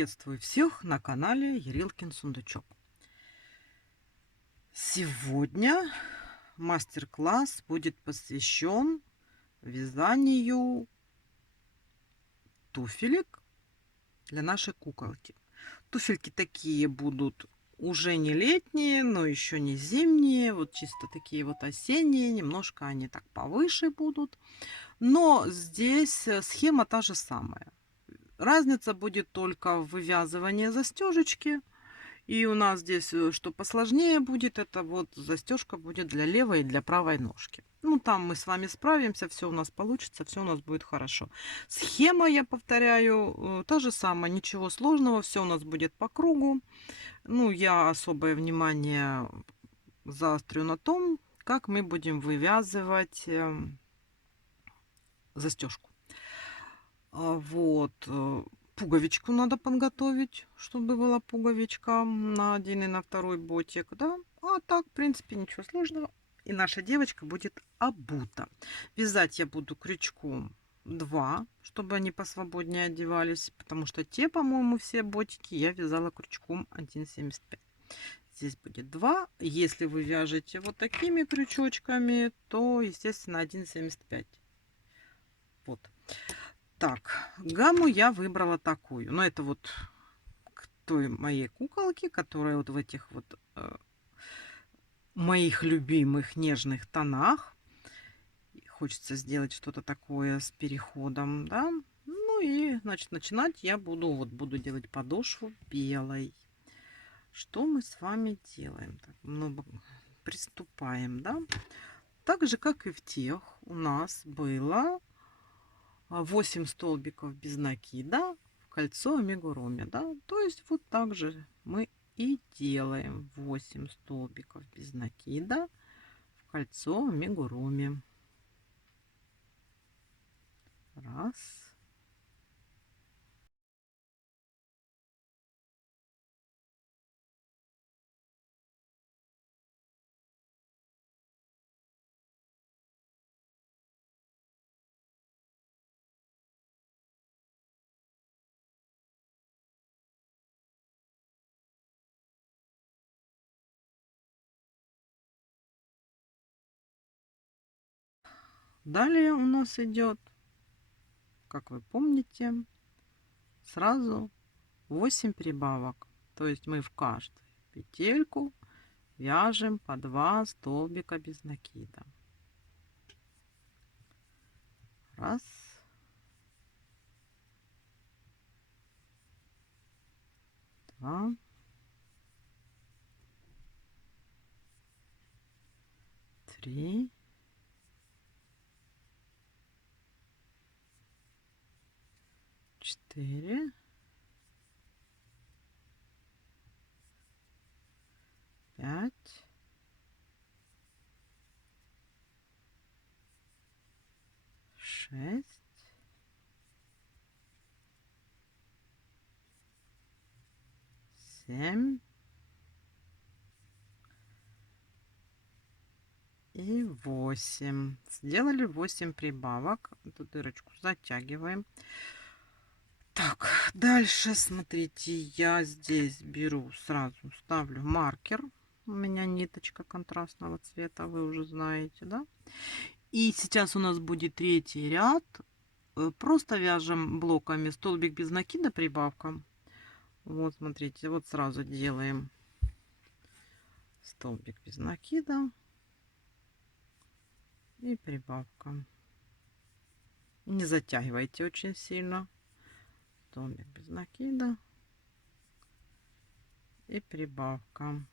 Приветствую всех на канале Ярилкин Сундучок. Сегодня мастер-класс будет посвящен вязанию туфелек для нашей куколки. Туфельки такие будут уже не летние, но еще не зимние, вот чисто такие вот осенние, немножко они так повыше будут. Но здесь схема та же самая. Разница будет только в вывязывании застежечки. И у нас здесь, что посложнее будет, это вот застежка будет для левой и для правой ножки. Ну, там мы с вами справимся, все у нас получится, все у нас будет хорошо. Схема, я повторяю, та же самая, ничего сложного, все у нас будет по кругу. Ну, я особое внимание заострю на том, как мы будем вывязывать застежку. Вот. Пуговичку надо подготовить, чтобы была пуговичка на один и на второй ботик, да. А так, в принципе, ничего сложного. И наша девочка будет обута. Вязать я буду крючком 2, чтобы они посвободнее одевались, потому что те, по-моему, все ботики я вязала крючком 1,75. Здесь будет 2. Если вы вяжете вот такими крючочками, то, естественно, 1,75. Вот. Так, гамму я выбрала такую. Но это вот к той моей куколке, которая вот в этих вот моих любимых нежных тонах. И хочется сделать что-то такое с переходом, да. Ну и, значит, начинать я буду делать подошву белой. Что мы с вами делаем? Так, ну, приступаем, да. Так же, как и в тех, у нас было 8 столбиков без накида в кольцо амигуруми, да, то есть вот так же мы и делаем 8 столбиков без накида в кольцо амигуруми. Раз. Далее у нас идет, как вы помните, сразу 8 прибавок. То есть мы в каждую петельку вяжем по 2 столбика без накида. Раз. Два. Три. 4, 5, 6, 7 и 8. Сделали 8 прибавок. Эту дырочку затягиваем. Так, дальше, смотрите, я здесь беру, сразу ставлю маркер. У меня ниточка контрастного цвета, вы уже знаете, да? И сейчас у нас будет третий ряд. Просто вяжем блоками столбик без накида прибавка. Вот, смотрите, вот сразу делаем столбик без накида и прибавка. Не затягивайте очень сильно. Столбик без накида и прибавка.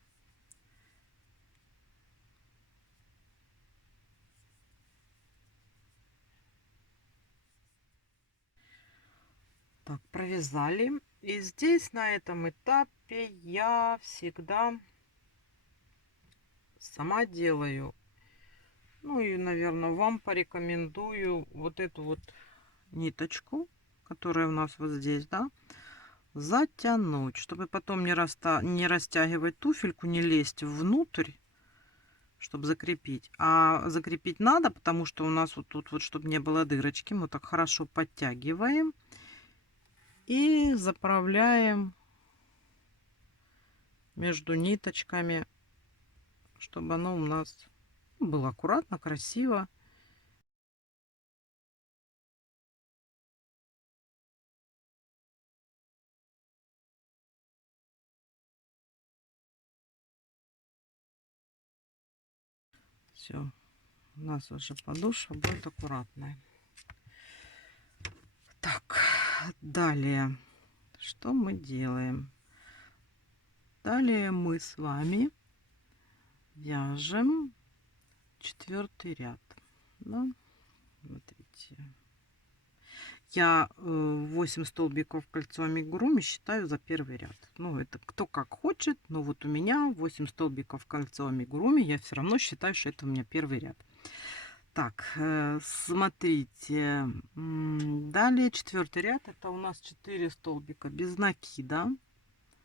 Так, провязали. И здесь на этом этапе я всегда сама делаю. Ну и, наверное, вам порекомендую вот эту вот ниточку, которая у нас вот здесь, да, затянуть, чтобы потом не растягивать туфельку, не лезть внутрь, чтобы закрепить. А закрепить надо, потому что у нас вот тут вот, чтобы не было дырочки, мы так хорошо подтягиваем. И заправляем между ниточками, чтобы оно у нас было аккуратно, красиво. Все, у нас уже подошва будет аккуратная. Так, далее, что мы делаем? Далее мы с вами вяжем 4-й ряд. Да? Смотрите. Я 8 столбиков в кольцо амигуруми считаю за первый ряд. Ну, это кто как хочет, но вот у меня 8 столбиков в кольцо амигуруми, я все равно считаю, что это у меня первый ряд. Так, смотрите, далее 4-й ряд, это у нас 4 столбика без накида.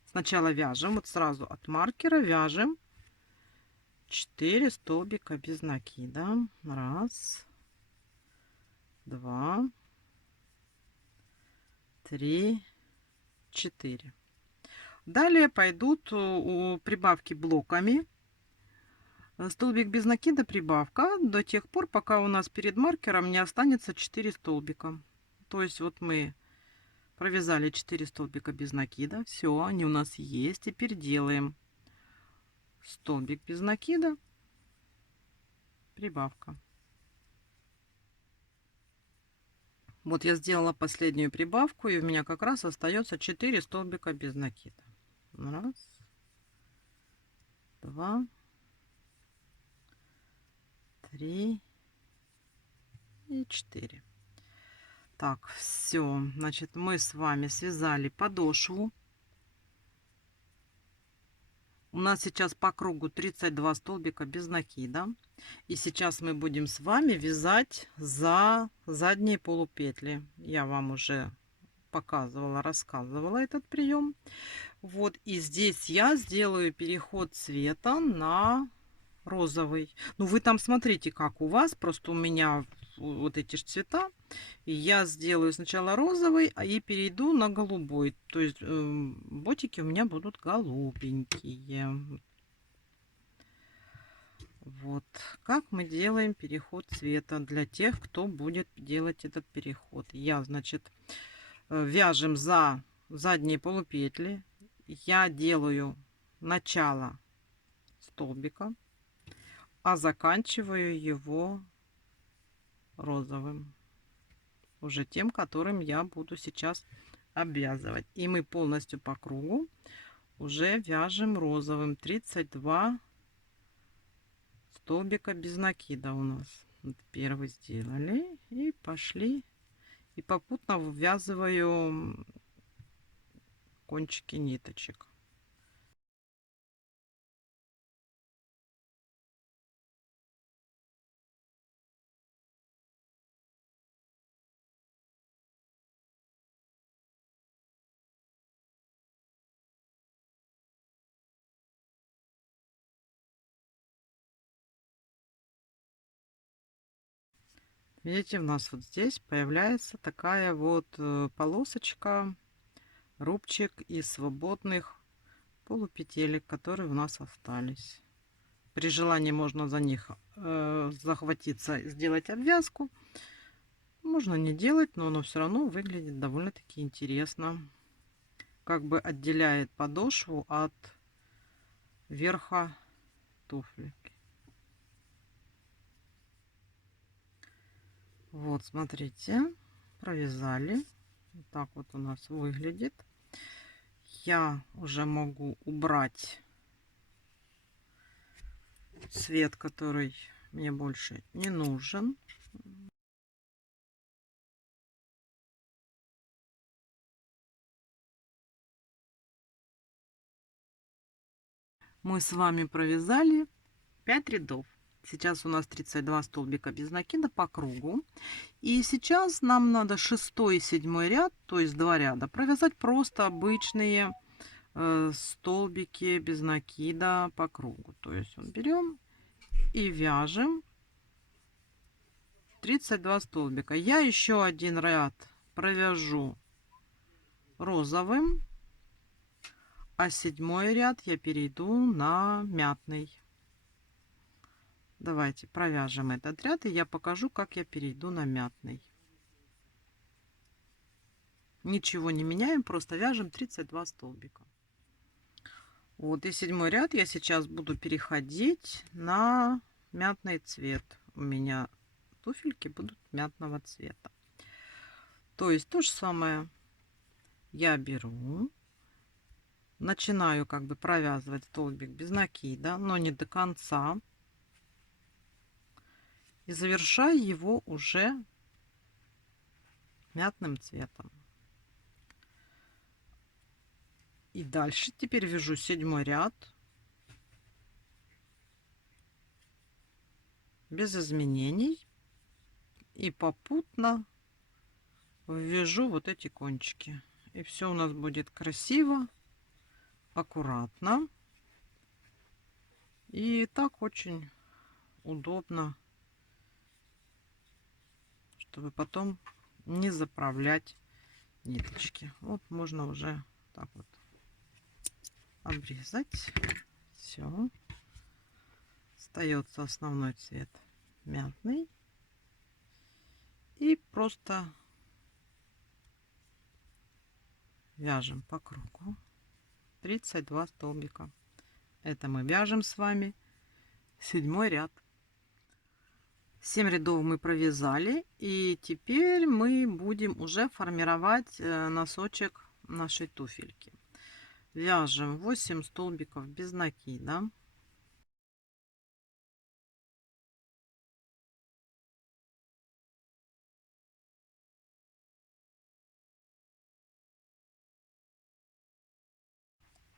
Сначала вяжем, вот сразу от маркера вяжем 4 столбика без накида. Раз, два, 3, 4. Далее пойдут прибавки блоками. Столбик без накида, прибавка до тех пор, пока у нас перед маркером не останется 4 столбика. То есть вот мы провязали 4 столбика без накида. Все, они у нас есть. Теперь делаем столбик без накида, прибавка. Вот я сделала последнюю прибавку, и у меня как раз остается 4 столбика без накида. Раз, два, 3 и 4. Так, все. Значит, мы с вами связали подошву. У нас сейчас по кругу 32 столбика без накида. И сейчас мы будем с вами вязать за задние полупетли. Я вам уже показывала, рассказывала этот прием. Вот, и здесь я сделаю переход цвета на розовый. Ну, вы там смотрите, как у вас. Просто у меня вот эти же цвета. И я сделаю сначала розовый, а и перейду на голубой. То есть ботики у меня будут голубенькие. Вот как мы делаем переход цвета для тех, кто будет делать этот переход. Я, значит, вяжем за задние полупетли. Я делаю начало столбика, а заканчиваю его розовым, уже тем, которым я буду сейчас обвязывать. И мы полностью по кругу уже вяжем розовым. 32 столбика без накида у нас. Вот первый сделали и пошли, и попутно ввязываю кончики ниточек. Видите, у нас вот здесь появляется такая вот полосочка, рубчик из свободных полупетелек, которые у нас остались. При желании можно за них захватиться, сделать обвязку. Можно не делать, но оно все равно выглядит довольно-таки интересно. Как бы отделяет подошву от верха туфли. Вот, смотрите, провязали. Вот так вот у нас выглядит. Я уже могу убрать цвет, который мне больше не нужен. Мы с вами провязали 5 рядов. Сейчас у нас 32 столбика без накида по кругу. И сейчас нам надо 6 и 7 ряд, то есть 2 ряда, провязать просто обычные столбики без накида по кругу. То есть вот берем и вяжем 32 столбика. Я еще один ряд провяжу розовым, а 7-й ряд я перейду на мятный. Давайте провяжем этот ряд, и я покажу, как я перейду на мятный. Ничего не меняем, просто вяжем 32 столбика. Вот, и 7-й ряд я сейчас буду переходить на мятный цвет. У меня туфельки будут мятного цвета. То есть то же самое я беру, начинаю как бы провязывать столбик без накида, но не до конца. И завершаю его уже мятным цветом. И дальше теперь вяжу 7-й ряд без изменений и попутно ввяжу вот эти кончики. И все у нас будет красиво, аккуратно. И так очень удобно, чтобы потом не заправлять ниточки. Вот можно уже так вот обрезать. Все. Остается основной цвет мятный. И просто вяжем по кругу 32 столбика. Это мы вяжем с вами 7-й ряд. 7 рядов мы провязали, и теперь мы будем уже формировать носочек нашей туфельки. Вяжем 8 столбиков без накида.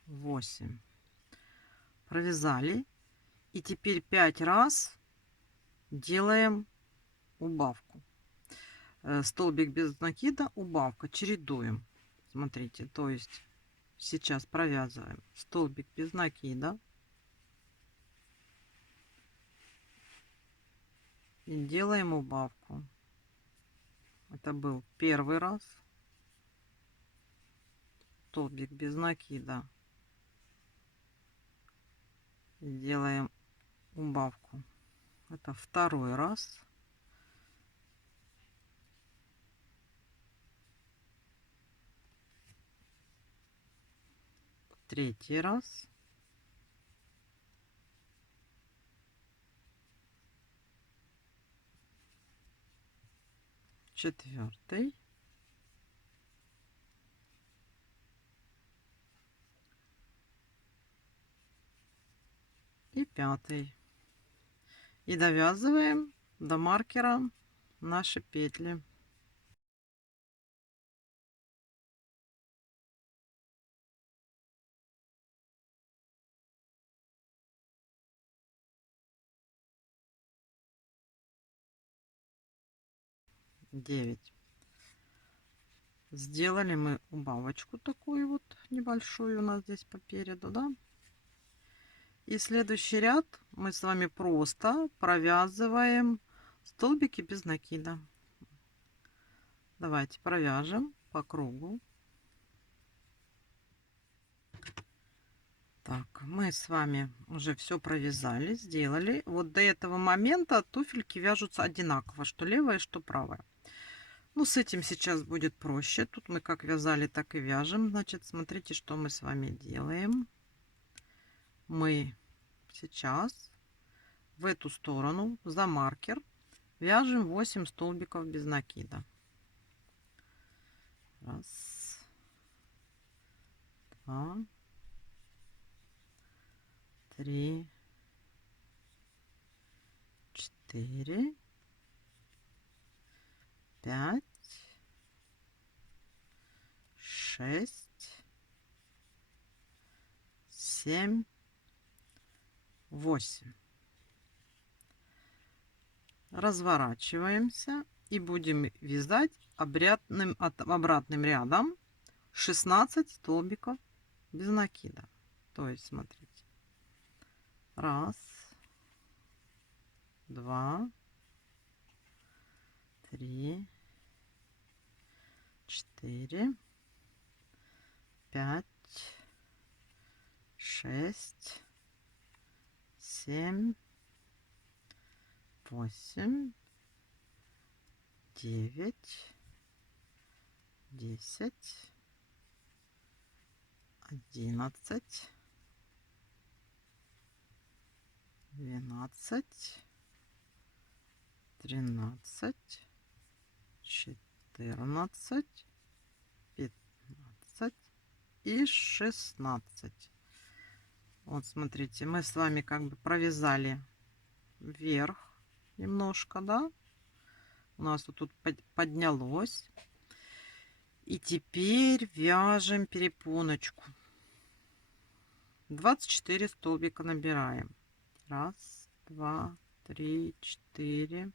Восемь провязали, и теперь 5 раз делаем убавку. Столбик без накида, убавка, чередуем. Смотрите, то есть сейчас провязываем столбик без накида и делаем убавку. Это был первый раз. Столбик без накида, делаем убавку. Это второй раз. Третий раз. Четвертый. И пятый. И довязываем до маркера наши петли. Девять. Сделали мы убавочку такую вот небольшую у нас здесь по переду, да? И следующий ряд мы с вами просто провязываем столбики без накида. Давайте провяжем по кругу. Так, мы с вами уже все провязали, сделали. Вот до этого момента туфельки вяжутся одинаково, что левая, что правая. Ну, с этим сейчас будет проще. Тут мы как вязали, так и вяжем. Значит, смотрите, что мы с вами делаем. Мы сейчас в эту сторону за маркер вяжем 8 столбиков без накида. Раз, два, три, четыре, пять, шесть, семь, 8. Разворачиваемся и будем вязать обратным рядом 16 столбиков без накида. То есть, смотрите. Раз, два, три, четыре, 5, 6, 7, 8, 9, 10, 11, 12, 13, 14, 15 и 16. Вот смотрите, мы с вами как бы провязали вверх немножко, да? У нас вот тут поднялось. И теперь вяжем перепоночку. 24 столбика набираем. Раз, два, три, четыре.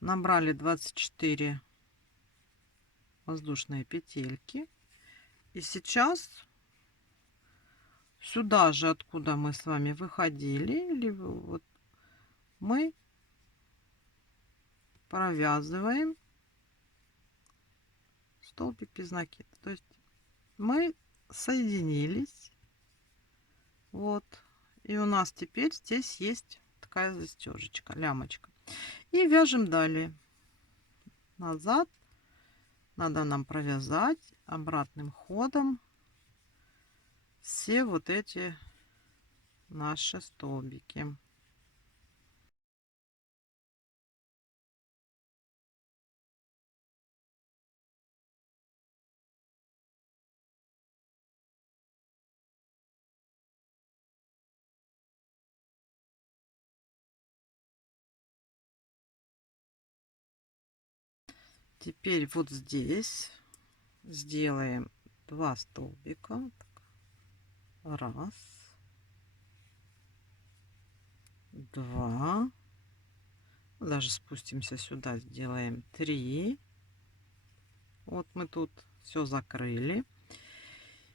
Набрали 24 воздушные петельки. И сейчас сюда же, откуда мы с вами выходили, или вот мы провязываем столбик без накида. То есть мы соединились. Вот. И у нас теперь здесь есть такая застежечка, лямочка. И вяжем далее. Назад. Надо нам провязать обратным ходом все вот эти наши столбики. Теперь вот здесь сделаем 2 столбика. Раз, два. Даже спустимся сюда, сделаем 3. Вот мы тут все закрыли.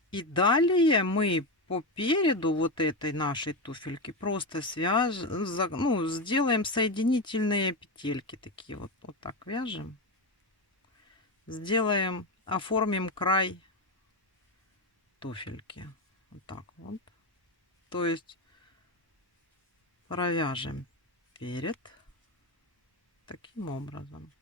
И далее мы по переду вот этой нашей туфельки просто свяжем, ну, сделаем соединительные петельки такие вот. Вот так вяжем. Сделаем, оформим край туфельки. Вот так вот. То есть провяжем перед таким образом.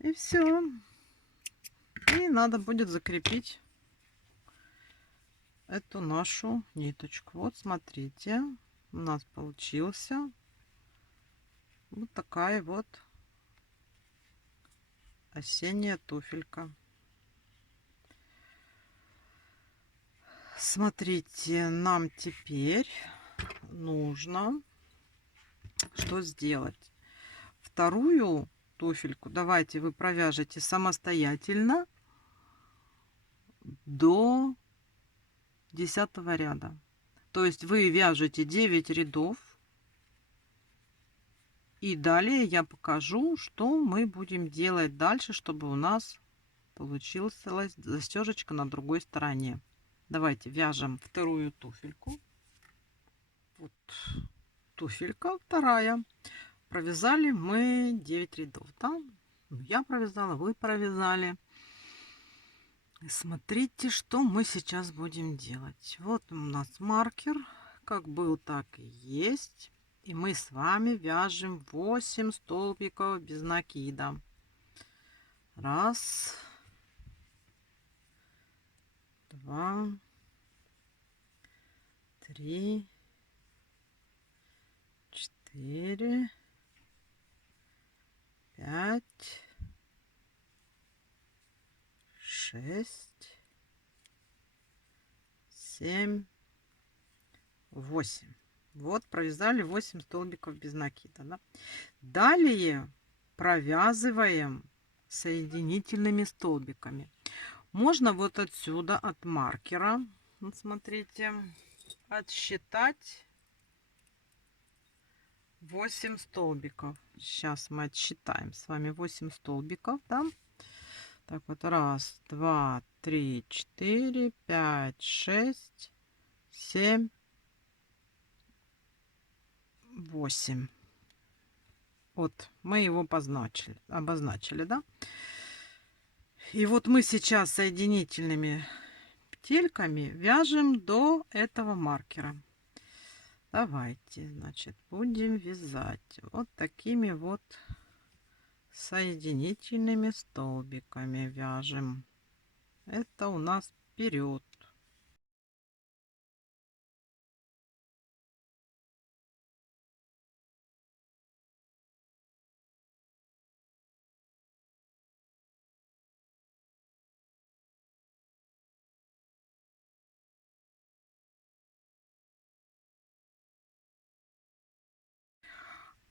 И все. И надо будет закрепить эту нашу ниточку. Вот смотрите, у нас получился вот такая вот осенняя туфелька. Смотрите, нам теперь нужно что сделать? Вторую туфельку давайте вы провяжете самостоятельно до 10 ряда. То есть вы вяжете 9 рядов. И далее я покажу, что мы будем делать дальше, чтобы у нас получилась застежечка на другой стороне. Давайте вяжем вторую туфельку. Вот туфелька вторая. Провязали мы 9 рядов. Да? Я провязала, вы провязали. И смотрите, что мы сейчас будем делать. Вот у нас маркер. Как был, так и есть. И мы с вами вяжем 8 столбиков без накида. Раз, два, три, 4, 5, 6, 7, 8. Вот провязали 8 столбиков без накида. Да? Далее провязываем соединительными столбиками. Можно вот отсюда от маркера, вот смотрите, отсчитать 8 столбиков. Сейчас мы отсчитаем с вами 8 столбиков, да? Так вот, раз, два, три, четыре, пять, шесть, 7, 8. Вот мы его обозначили, да? И вот мы сейчас соединительными петельками вяжем до этого маркера. Давайте, значит, будем вязать вот такими вот соединительными столбиками вяжем. Это у нас вперед.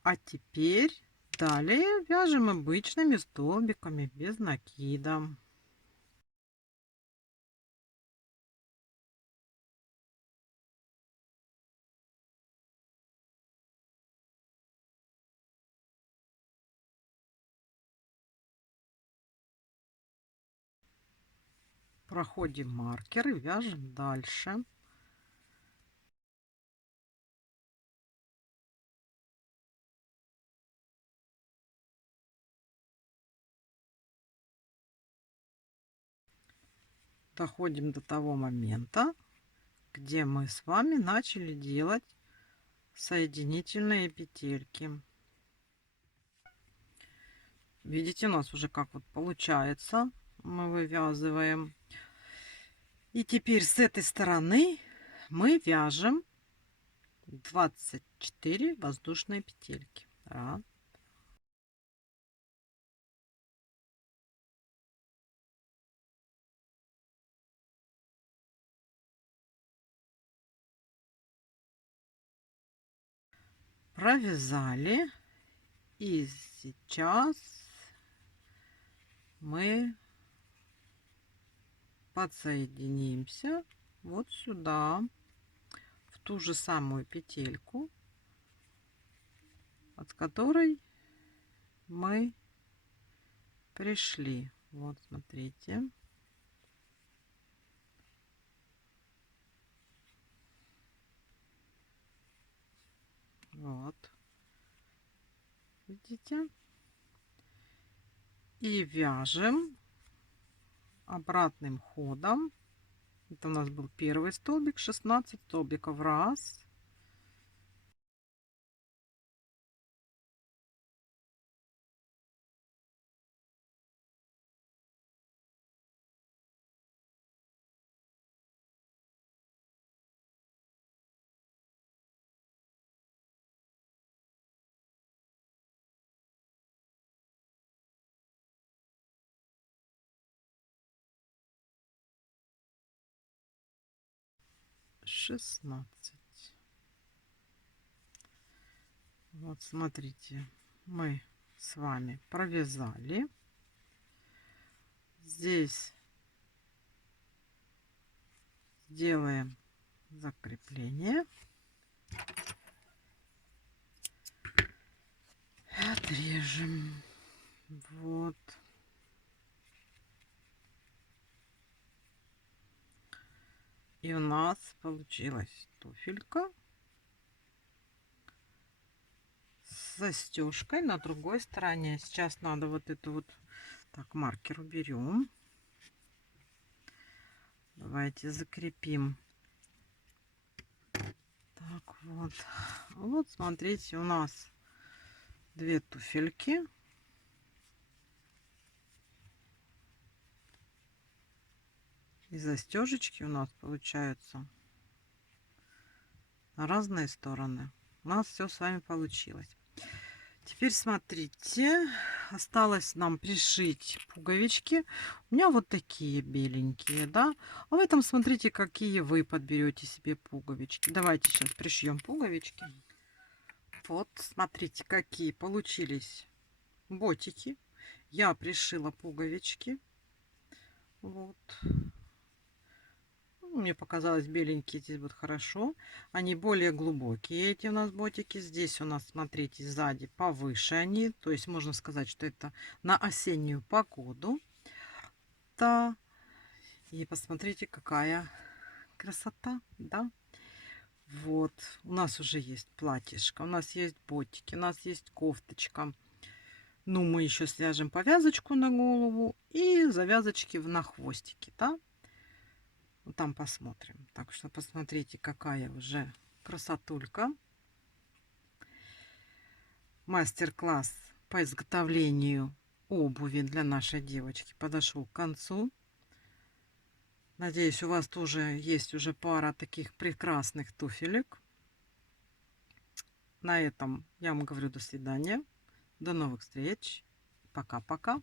А теперь далее вяжем обычными столбиками без накида. Проходим маркер и вяжем дальше. Доходим до того момента, где мы с вами начали делать соединительные петельки. Видите, у нас уже как вот получается. Мы вывязываем. И теперь с этой стороны мы вяжем 24 воздушные петельки. Раз. Провязали. И сейчас мы подсоединимся вот сюда, в ту же самую петельку, от которой мы пришли. Вот, смотрите. Вот. Видите? И вяжем обратным ходом. Это у нас был первый столбик, 16 столбиков. Раз. Шестнадцать. Вот смотрите, мы с вами провязали. Здесь делаем закрепление. Отрежем. Вот. И у нас получилась туфелька с застежкой на другой стороне. Сейчас надо вот эту вот, так, маркер уберем. Давайте закрепим. Так, вот. Вот, смотрите, у нас две туфельки. И застежечки у нас получаются на разные стороны. У нас все с вами получилось. Теперь смотрите, осталось нам пришить пуговички. У меня вот такие беленькие, да. А в этом смотрите, какие вы подберете себе пуговички. Давайте сейчас пришьем пуговички. Вот, смотрите, какие получились ботики. Я пришила пуговички. Вот. Мне показалось, беленькие здесь будут хорошо. Они более глубокие, эти у нас ботики. Здесь у нас, смотрите, сзади повыше они. То есть можно сказать, что это на осеннюю погоду. Да. И посмотрите, какая красота, да? Вот, у нас уже есть платьишко, у нас есть ботики, у нас есть кофточка. Ну, мы еще свяжем повязочку на голову и завязочки на хвостике, да? Вот там посмотрим. Так что посмотрите, какая уже красотулька. Мастер-класс по изготовлению обуви для нашей девочки подошел к концу. Надеюсь, у вас тоже есть уже пара таких прекрасных туфелек. На этом я вам говорю до свидания. До новых встреч. Пока-пока.